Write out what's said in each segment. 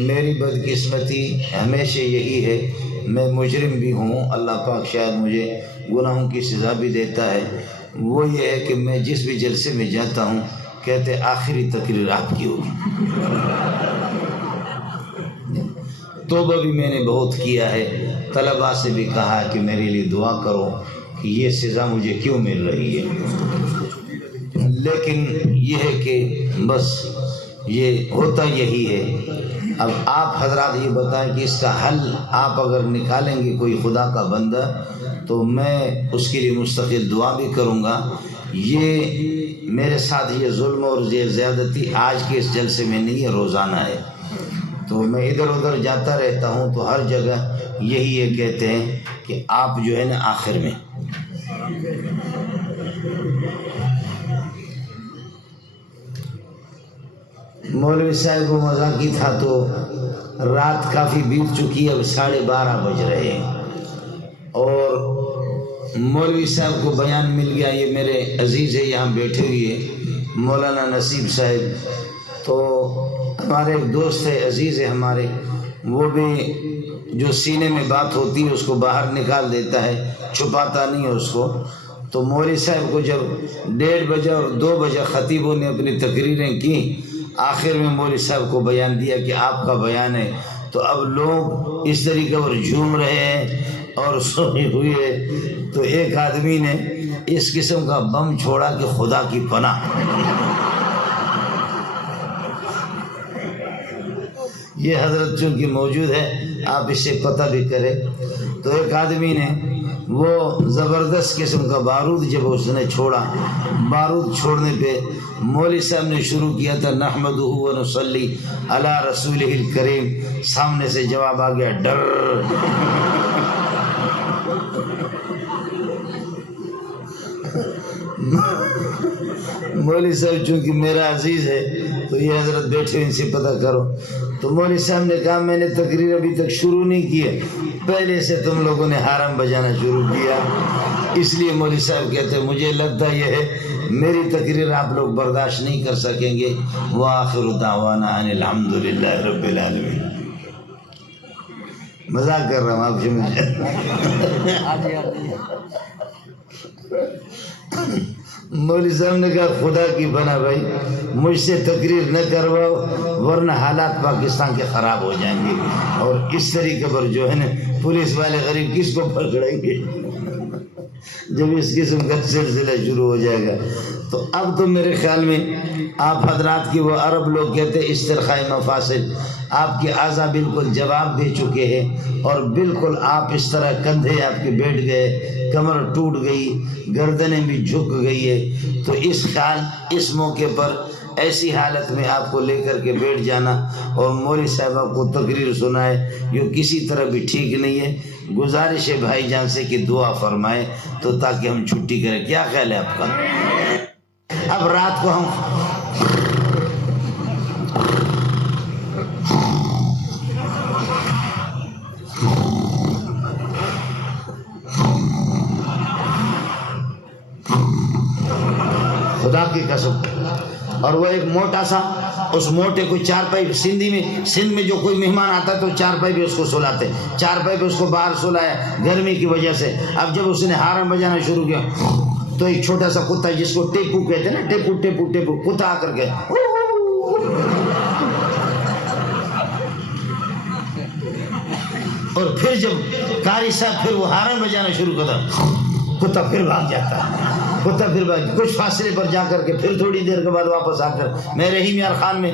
میری بدقسمتی ہمیشہ یہی ہے، میں مجرم بھی ہوں، اللہ پاک شاید مجھے گناہوں کی سزا بھی دیتا ہے، وہ یہ ہے کہ میں جس بھی جلسے میں جاتا ہوں کہتے آخری تقریر آپ کی ہوگی۔ توبہ بھی میں نے بہت کیا ہے، طلباء سے بھی کہا کہ میرے لیے دعا کرو کہ یہ سزا مجھے کیوں مل رہی ہے، لیکن یہ ہے کہ بس یہ ہوتا یہی ہے۔ اب آپ حضرات یہ بتائیں کہ اس کا حل آپ اگر نکالیں گے کوئی خدا کا بندہ تو میں اس کے لیے مستقل دعا بھی کروں گا۔ یہ میرے ساتھ یہ ظلم اور یہ زیادتی آج کے اس جلسے میں نہیں ہے، روزانہ ہے، تو میں ادھر ادھر جاتا رہتا ہوں تو ہر جگہ یہی یہ کہتے ہیں کہ آپ جو ہے نا آخر میں مولوی صاحب کو مذاقی تھا تو رات کافی بیت چکی ہے، اب 12:30 بج رہے ہیں، اور مولوی صاحب کو بیان مل گیا، یہ میرے عزیز ہے یہاں بیٹھے ہوئے مولانا نصیب صاحب، تو ہمارے ایک دوست ہے عزیز ہے ہمارے، وہ بھی جو سینے میں بات ہوتی ہے اس کو باہر نکال دیتا ہے، چھپاتا نہیں ہے اس کو۔ تو مولوی صاحب کو جب 1:30 بجے اور 2 بجے خطیبوں نے اپنی تقریریں کی، آخر میں مولوی صاحب کو بیان دیا کہ آپ کا بیان ہے، تو اب لوگ اس طریقے پر جھوم رہے ہیں اور سوئے ہوئے، تو ایک آدمی نے اس قسم کا بم چھوڑا کہ خدا کی پناہ، یہ حضرت چونکہ موجود ہے آپ اس سے پتہ بھی کریں، تو ایک آدمی نے وہ زبردست قسم کا بارود جب اس نے چھوڑا، بارود چھوڑنے پہ مولوی صاحب نے شروع کیا تھا نحمدہ و نصلی علی رسولہ الکریم، سامنے سے جواب آ گیا ڈر۔ مولوی صاحب چونکہ میرا عزیز ہے تو یہ حضرت بیٹھے ان سے پتہ کرو، تو مولوی صاحب نے کہا میں نے تقریر ابھی تک شروع نہیں کی ہے، پہلے سے تم لوگوں نے حرم بجانا شروع کیا، اس لیے مولوی صاحب کہتے ہیں مجھے لگتا یہ ہے میری تقریر آپ لوگ برداشت نہیں کر سکیں گے، وآخر دعوانا ان الحمدللہ رب العالمین۔ مذاق کر رہا ہوں آپ مولوی صاحب نے کہا خدا کی بنا بھائی مجھ سے تقریر نہ کرواؤ ورنہ حالات پاکستان کے خراب ہو جائیں گے، اور اس طریقے پر جو ہے نا پولیس والے غریب کس کو پکڑیں گے جب اس قسم کا سلسلہ شروع ہو جائے گا۔ تو اب تو میرے خیال میں آپ حضرات کی وہ عرب لوگ کہتے ہیں استرخاء مفاصل، آپ کے اعضاء بالکل جواب دے چکے ہیں، اور بالکل آپ اس طرح کندھے آپ کے بیٹھ گئے، کمر ٹوٹ گئی، گردنیں بھی جھک گئی ہے، تو اس موقع پر ایسی حالت میں آپ کو لے کر کے بیٹھ جانا اور مولوی صاحب آپ کو تقریر سنائے یہ کسی طرح بھی ٹھیک نہیں ہے۔ گزارش ہے بھائی جان سے کہ دعا فرمائے تو تاکہ ہم چھٹی کریں، کیا خیال ہے آپ کا؟ اب رات کو ہم خدا کی قسم، اور وہ ایک موٹا سا، اس موٹے کو چارپائی، سندھ میں جو کوئی مہمان آتا ہے تو چارپائی پہ اس کو سلاتے، چارپائی پہ اس کو باہر سلایا گرمی کی وجہ سے۔ اب جب اس نے ہارن بجانا شروع کیا تو ایک چھوٹا سا کتا جس کو ٹیپو کہتے ہیں نا، ٹیپو ٹیپو ٹیپو کتا آ کر کے اور پھر جب قاری صاحب پھر وہ ہارن بجانا شروع کرتا کتا پھر بھاگ جاتا ہے، کتا پھر کچھ فاصلے پر جا کر کے پھر تھوڑی دیر کے بعد واپس آ کر، میں رحیم یار خان میں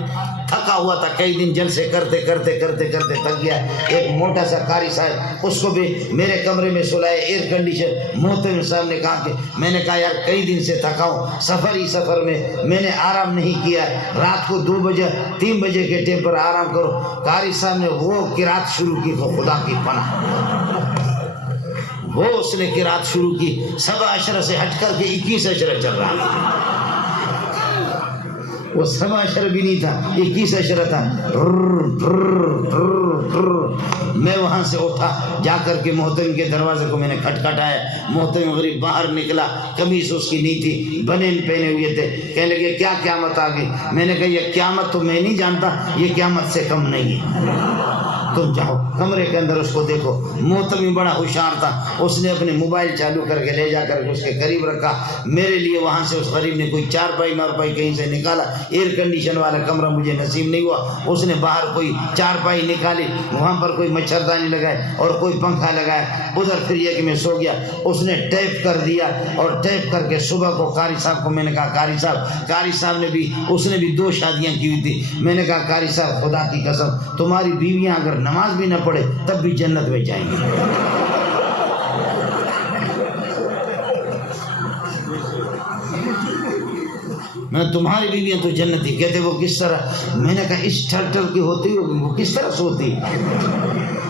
تھکا ہوا تھا، کئی دن جلسے کرتے کرتے کرتے کرتے تھک گیا، ایک موٹا سا قاری صاحب اس کو بھی میرے کمرے میں سلائے، ایئر کنڈیشن، محترم صاحب نے کہا کہ میں نے کہا یار کئی دن سے تھکا ہوں، سفر میں نے آرام نہیں کیا، رات کو 2 بجے 3 بجے کے ٹائم پر آرام کرو۔ قاری صاحب نے وہ قرات شروع کی تو خدا کی پناہ وہ اس نے قرات شروع کی، 7 اشرہ سے ہٹ کر کے 21 اشرہ چل رہا، وہ 7 اشر بھی نہیں تھا، 21 اشر تھا۔ میں وہاں سے اٹھا، جا کر کے محترم کے دروازے کو میں نے کھٹکھٹایا۔ محترم غریب باہر نکلا، قمیص اس کی نہیں تھی، بنین پہنے ہوئے تھے۔ کہنے لگے کیا قیامت آ گئی؟ میں نے کہا یہ قیامت تو میں نہیں جانتا، یہ قیامت سے کم نہیں ہے۔ تم جاؤ کمرے کے اندر اس کو دیکھو۔ محتمی بڑا ہوشیار تھا، اس نے اپنے موبائل چالو کر کے لے جا کر کے اس کے قریب رکھا۔ میرے لیے وہاں سے اس غریب نے کوئی 4 پائی مارپائی کہیں سے نکالا۔ ایئر کنڈیشن والا کمرہ مجھے نصیب نہیں ہوا، اس نے باہر کوئی 4 پائی نکالی، وہاں پر کوئی مچھردانی لگائے اور کوئی پنکھا لگایا۔ ادھر پھر یہ کہ میں سو گیا۔ اس نے ٹیپ کر دیا اور ٹیپ کر کے صبح کو قاری صاحب کو میں نے کہا قاری صاحب نے بھی، اس نے بھی 2 شادیاں کی ہوئی تھی۔ میں نے کہا قاری صاحب خدا کی قسم تمہاری بیویاں اگر نماز بھی نہ پڑھے تب بھی جنت میں جائیں گے۔ میں تمہاری بیویاں تو جنتی۔ کہتے وہ کس طرح؟ میں نے کہا اس ٹھر کی ہوتی ہوگی، وہ کس طرح سوتی؟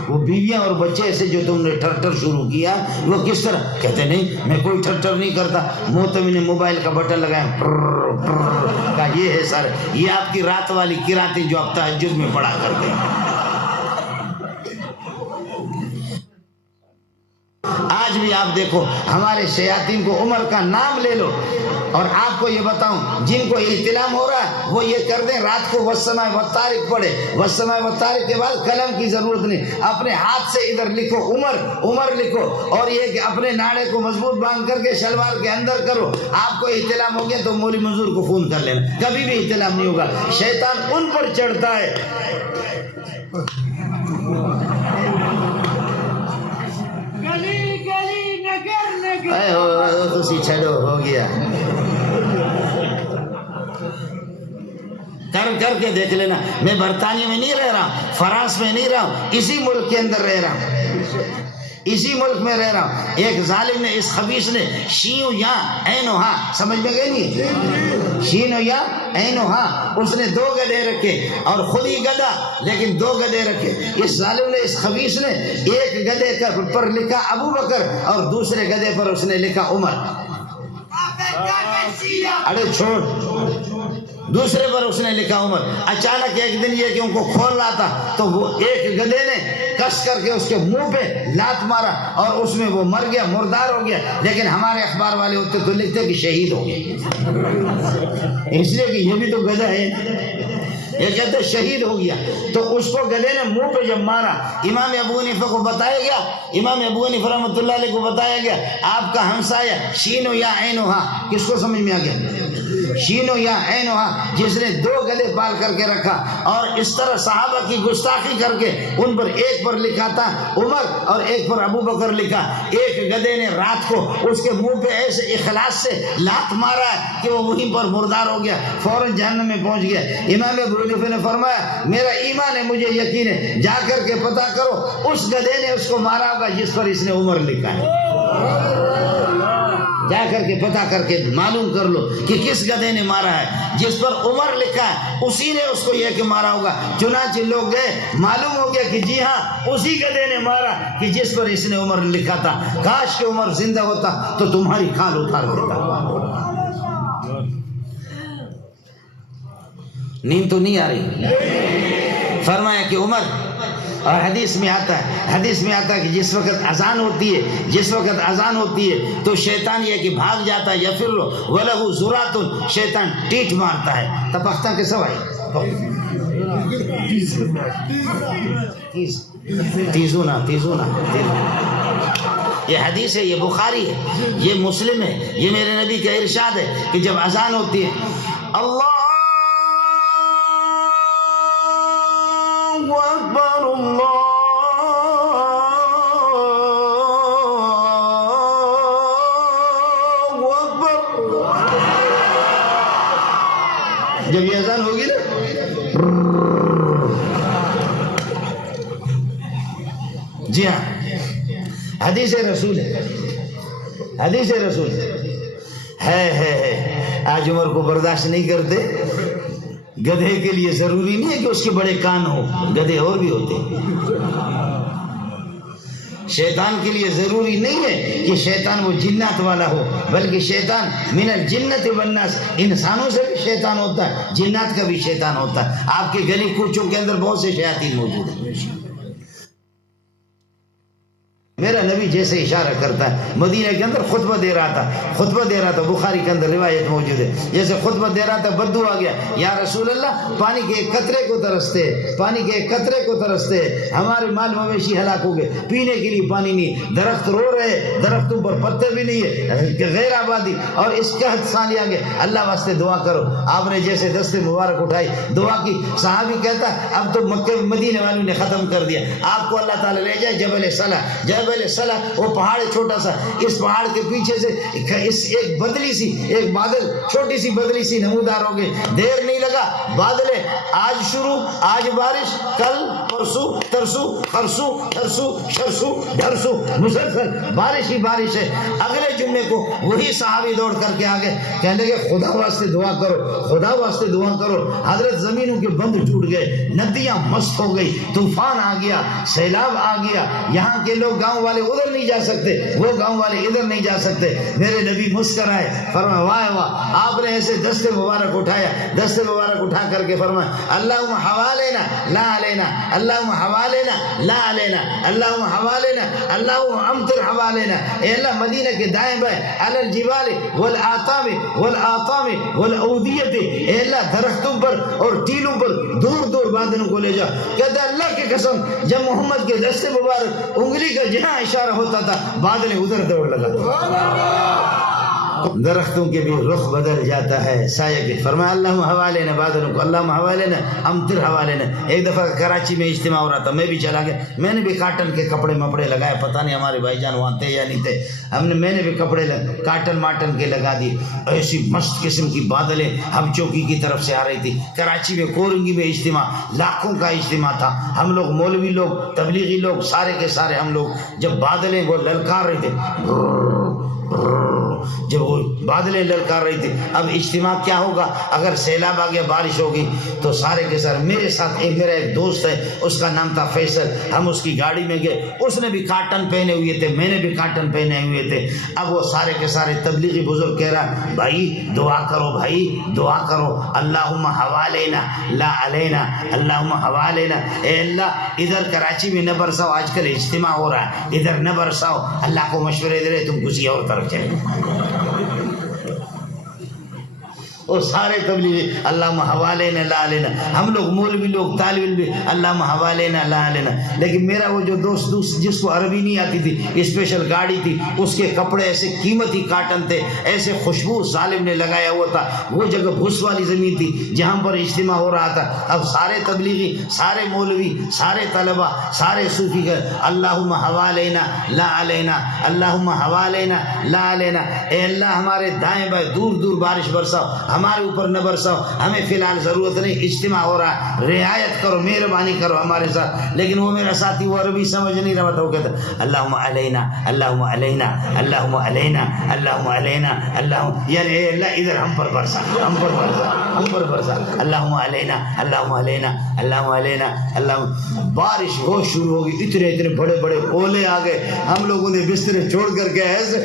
وہ بیویاں اور بچے ایسے جو تم نے ٹھر شروع کیا وہ کس طرح؟ کہتے نہیں میں کوئی ٹھر نہیں کرتا۔ محتمی نے موبائل کا بٹن لگایا، کہا یہ ہے سر، یہ آپ کی رات والی قراتیں جو آپ تہجد میں پڑھا کرتے ہیں۔ آج بھی آپ دیکھو ہمارے شیاطین کو، عمر کا نام لے لو، اور آپ کو یہ بتاؤں جن کو احتلام ہو رہا ہے وہ یہ کر دیں رات کو والسماء والطارق پڑھے، والسماء والطارق کے بعد قلم کی ضرورت نہیں، اپنے ہاتھ سے ادھر لکھو عمر لکھو، اور یہ کہ اپنے ناڑے کو مضبوط باندھ کر کے شلوار کے اندر کرو۔ آپ کو احتلام ہو گیا تو مولی منظور کو فون کر لینا، کبھی بھی احتلام نہیں ہوگا۔ شیطان ان پر چڑھتا ہے۔ اسی چھڑو ہو گیا، کر کے دیکھ لینا۔ میں برطانیہ میں نہیں رہ رہا، فرانس میں نہیں رہا ہوں، اسی ملک کے اندر رہ رہا ہوں، اسی ملک میں رہ رہا ہوں۔ ایک ظالم نے، اس خبیث نے شین یا عین ہا، سمجھ میں گئے نہیں؟ شین یا عین ہا، اس نے 2 گدھے رکھے اور خود ہی گدھا لیکن 2 گدھے رکھے۔ اس ظالم نے، اس خبیث نے ایک گدھے پر لکھا ابو بکر اور دوسرے گدھے پر اس نے لکھا عمر۔ ارے چھوڑ، دوسرے پر اس نے لکھا عمر۔ اچانک ایک دن یہ کہ ان کو کھول رہا تھا تو وہ ایک گدھے نے کس کر کے اس کے منہ پہ لات مارا اور اس میں وہ مر گیا، مردار ہو گیا۔ لیکن ہمارے اخبار والے ہوتے تو لکھتے کہ شہید ہو گئے، اس لیے کہ یہ بھی تو گدھا ہے، یہ کہتے شہید ہو گیا۔ تو اس کو گدھے نے منہ پہ جب مارا، امام ابو حنیفہ کو بتایا گیا، امام ابو حنیفہ رحمۃ اللہ علیہ کو بتایا گیا آپ کا ہمسایہ شین یا عین ہا، کس کو سمجھ میں آ گیا؟ شین یا عین ہا، جس نے 2 گدھے پال کر کے رکھا اور اس طرح صحابہ کی گستاخی کر کے ان پر ایک پر لکھا تھا عمر اور ایک پر ابو بکر لکھا۔ ایک گدھے نے رات کو اس کے منہ پہ ایسے اخلاص سے لات مارا کہ وہ وہیں پر مردار ہو گیا، فوراً جہنم میں پہنچ گیا۔ امام ابو حنیفہ نے فرمایا میرا ایمان ہے، مجھے یقین ہے، جا کر کے پتہ کرو اس گدھے نے اس کو مارا ہوگا جس پر اس نے عمر لکھا ہے۔ جا کر کے پتہ کر کے معلوم کر لو کہ کس گدھے نے مارا ہے، جس پر عمر لکھا ہے اسی نے اس کو یہ کہ مارا ہوگا۔ چنانچہ لوگ گئے، معلوم ہو گیا کہ جی ہاں اسی گدھے نے مارا کہ جس پر اس نے عمر لکھا تھا۔ کاش کہ عمر زندہ ہوتا تو تمہاری کھال اتار دیتا۔ نیند تو نہیں آ رہی؟ فرمایا کہ عمر، اور حدیث میں آتا ہے کہ جس وقت اذان ہوتی ہے تو شیطان یہ کہ بھاگ جاتا ہے، یفر ولہ زرات، شیطان ٹیٹ مارتا ہے۔ تپختہ کے سوائے تیزونا، یہ حدیث ہے، یہ بخاری ہے، یہ مسلم ہے، یہ میرے نبی کا ارشاد ہے کہ جب اذان ہوتی ہے اللہ اکبر اللہ اکبر، جب یہ اذان ہوگی نا جی ہاں حدیث رسول ہے۔ آج عمر کو برداشت نہیں کرتے۔ گدھے کے لیے ضروری نہیں ہے کہ اس کے بڑے کان ہو، گدھے اور بھی ہوتے۔ شیطان کے لیے ضروری نہیں ہے کہ شیطان وہ جنات والا ہو، بلکہ شیطان من الجنت والناس، انسانوں سے بھی شیطان ہوتا ہے، جنات کا بھی شیطان ہوتا ہے۔ آپ کے گلی کوچوں کے اندر بہت سے شیاطین موجود ہیں۔ میرا نبی جیسے اشارہ کرتا ہے، مدینہ کے اندر خطبہ دے رہا تھا، بخاری کے اندر روایت موجود ہے، جیسے خطبہ دے رہا تھا بدو آ گیا، یا رسول اللہ پانی کے ایک قطرے کو ترستے، ہمارے مال مویشی ہلاک ہو گئے، پینے کے لیے پانی نہیں، درخت رو رہے، درختوں پر پتے بھی نہیں ہے، غیر آبادی، اور اس قحط سالی آگے، اللہ واسطے دعا کرو۔ آپ نے جیسے دست مبارک اٹھائی، دعا کی، صحابی کہتا اب تو مکہ مدینے والوں نے ختم کر دیا، آپ کو اللہ تعالیٰ لے جائے جبل صلح، وہ پہاڑ ہے چھوٹا سا، اس پہاڑ کے پیچھے سے ایک بادل، چھوٹی سی بدلی سی نمودار ہو گئے، دیر نہیں لگا، بادلیں آج شروع، آج بارش، کل پرسو ترسو خرسو ٹھرسو شرسو ڈھرسو، مسلسل بارش ہی بارش ہے۔ اگلے جمعے کو وہی صحابی دوڑ کر کے آگے کہنے لگے خدا واسطے دعا کرو، حضرت زمینوں کے بند ٹوٹ گئے، ندیاں مست ہو گئی، طوفان آ گیا، سیلاب آ گیا، یہاں کے لوگ گاؤں والے ادھر نہیں جا سکتے، وہ گاؤں والے ادھر نہیں جا سکتے۔ میرے نبی مسکرائے، فرمایا واہ واہ، آپ نے ایسے دست مبارک اٹھا کر کے فرمایا اللہم حوالنا لا علینا، اللہم حوالنا لا علینا، اللہم حوالنا، اللہم امطر حوالنا، اے اللہ مدینہ کے دائیں بائیں علی الجبال والآطام والاودیت، اے اللہ درختوں پر اور ٹیلوں پر دور دور بادلوں کو لے جا۔ کہتا اللہ کی قسم جب محمد کے دست مبارک انگلی کا جہاں اشارہ ہوتا تھا بادلیں ادھر دوڑ لگا، درختوں کے بھی رخ بدل جاتا ہے سایہ کے۔ فرمایا اللہم حوالنا، بادلوں کو اللہم حوالنا امطر حوالنا۔ ایک دفعہ کراچی میں اجتماع ہو رہا تھا، میں بھی چلا گیا، میں نے بھی کاٹن کے کپڑے مپڑے لگائے، پتہ نہیں ہمارے بھائی جان وہاں تھے یا نہیں تھے، میں نے بھی کپڑے کاٹن ماٹن کے لگا دیے، ایسی مست قسم کی بادلیں ہم چوکی کی طرف سے آ رہی تھی۔ کراچی میں کورنگی میں اجتماع، لاکھوں کا اجتماع تھا، ہم لوگ مولوی لوگ تبلیغی لوگ سارے کے سارے ہم لوگ، جب بادلیں وہ للکار رہے تھے، جب وہ بادلیں للکار رہی تھی، اب اجتماع کیا ہوگا، اگر سیلاب آ گیا بارش ہوگی تو سارے کے سارے، میرے ساتھ میرا ایک دوست ہے، اس کا نام تھا فیصل، ہم اس کی گاڑی میں گئے، اس نے بھی کاٹن پہنے ہوئے تھے، میں نے بھی کاٹن پہنے ہوئے تھے۔ اب وہ سارے کے سارے تبلیغی بزرگ کہہ رہا بھائی دعا کرو، اللہم حوالنا لا علینا، اللہم حوالنا، اے اللہ ادھر کراچی میں نہ برساؤ، آج کل اجتماع ہو رہا ہے ادھر نہ برساؤ، اللہ کو مشورے دے رہے تم کسی اور طرف چلے۔ اور سارے تبلیغی اللہم حوالنا لا علینا، ہم لوگ مولوی لوگ طالب علم بھی اللہم حوالنا لا علینا۔ لیکن میرا وہ جو دوست جس کو عربی نہیں آتی تھی، اسپیشل گاڑی تھی، اس کے کپڑے ایسے قیمتی کاٹن تھے، ایسے خوشبو ظالم نے لگایا ہوا تھا، وہ جگہ بھوس والی زمین تھی جہاں پر اجتماع ہو رہا تھا۔ اب سارے تبلیغی، سارے مولوی، سارے طلبہ، سارے صوفی کہ اللہم حوالنا لا علینا، اللہم حوالنا لا علینا، اے اللہ ہمارے دائیں بائیں دور دور بارش برساؤ، ہمارے اوپر نہ برساؤ، ہمیں فی الحال ضرورت نہیں، اجتماع ہو رہا ہے، رعایت کرو، مہربانی کرو ہمارے ساتھ۔ لیکن وہ میرا ساتھی وہ عربی سمجھ نہیں رہا تھا، وہ کہتا اللہم علینا اللہم علینا اللہم علینا اللہم علینا اللہم، یعنی اے اللہ ادھر ہم پر برسا، ہم پر برسا، اللہم علینا اللہم علینا اللہم علینا اللہم۔ بارش ہو شروع ہوگی، اتنے بڑے بڑے اولے آ گئے، ہم لوگوں نے بسترے چھوڑ کر کے ایسے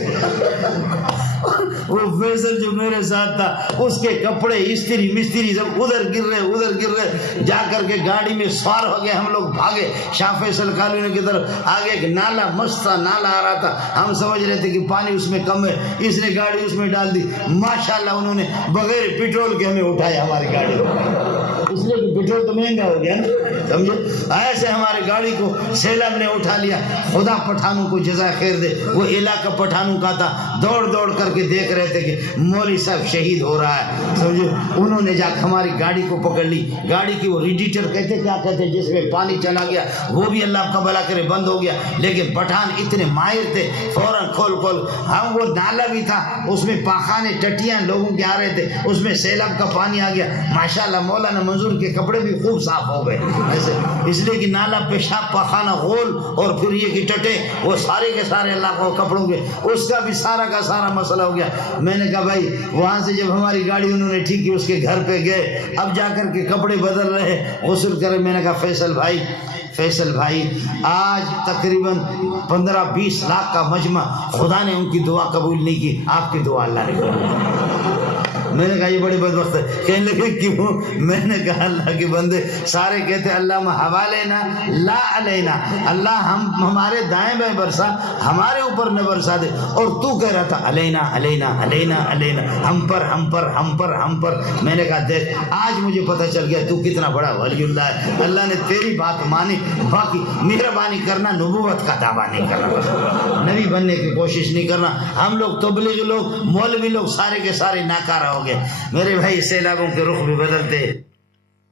وہ فیصل جو میرے ساتھ تھا اس کے کپڑے استری مستری سب ادھر گر رہے، جا کر کے گاڑی میں سوار ہو گئے، ہم لوگ بھاگے شاہ فیصل کالونی کی طرف۔ آگے ایک نالا مست تھا، نالا آ رہا تھا، ہم سمجھ رہے تھے کہ پانی اس میں کم ہے، اس نے گاڑی اس میں ڈال دی، ماشاءاللہ انہوں نے بغیر پیٹرول کے ہمیں اٹھایا ہماری گاڑی کو، اس لیے کہ پیٹرول تو مہنگا ہو گیا نا، سمجھے؟ ایسے ہماری گاڑی کو سیلاب نے اٹھا لیا۔ خدا پٹھانوں کو جزائے خیر دے، وہ علاقہ پٹھانوں کا تھا، دوڑ کر کے دیکھ رہے تھے کہ مولوی صاحب شہید ہو رہا ہے، سمجھے؟ انہوں نے جا کے ہماری گاڑی کو پکڑ لی، گاڑی کی وہ ریڈیٹر کہتے جس میں پانی چلا گیا، وہ بھی اللہ کا بھلا کرے بند ہو گیا۔ لیکن پٹھان اتنے ماہر تھے، فوراً کھول ہم، وہ نالا بھی تھا، اس میں پاخانے ٹٹیاں لوگوں کے آ رہے تھے، اس میں سیلاب کا پانی آ گیا۔ ماشاءاللہ مولانا منظور کے کپڑے بھی خوب صاف ہو گئے، ایسے اس لیے کہ نالا پیشاب پاخانہ غول اور پھر یہ کہ ٹٹے، وہ سارے کے سارے اللہ کو کپڑوں کے، اس کا بھی سارا کا سارا مسئلہ ہو گیا۔ میں نے کہا بھائی وہاں سے جب ہماری گاڑی انہوں نے ٹھیک کی، اس کے گھر پہ گئے، اب جا کر کے کپڑے بدل رہے، غسل کرے۔ میں نے کہا فیصل بھائی فیصل بھائی آج تقریباً 15-20 لاکھ کا مجمع، خدا نے ان کی دعا قبول نہیں کی، آپ کی دعا اللہ نے قبول۔ میں نے کہا یہ بڑی بدبخت ہے۔ کہنے لگے کیوں؟ میں نے کہا اللہ کے بندے سارے کہتے اللہم حوالنا لا علینا، اللہ ہمارے دائیں بائیں برسا، ہمارے اوپر نہ برسا دے، اور تو کہہ رہا تھا علینا علینا علینا علینا، ہم پر ہم پر ہم پر ہم پر۔ میں نے کہا دیکھ آج مجھے پتہ چل گیا تو کتنا بڑا ولی اللہ ہے، اللہ نے تیری بات مانی، باقی مہربانی کرنا، نبوت کا دعویٰ نہیں کرنا، نبی بننے کی کوشش نہیں کرنا۔ ہم لوگ تبلیغ لوگ، مولوی لوگ سارے کے سارے ناکارہ ہو گئے۔ میرے بھائی سیلابوں کے رخ بھی بدلتے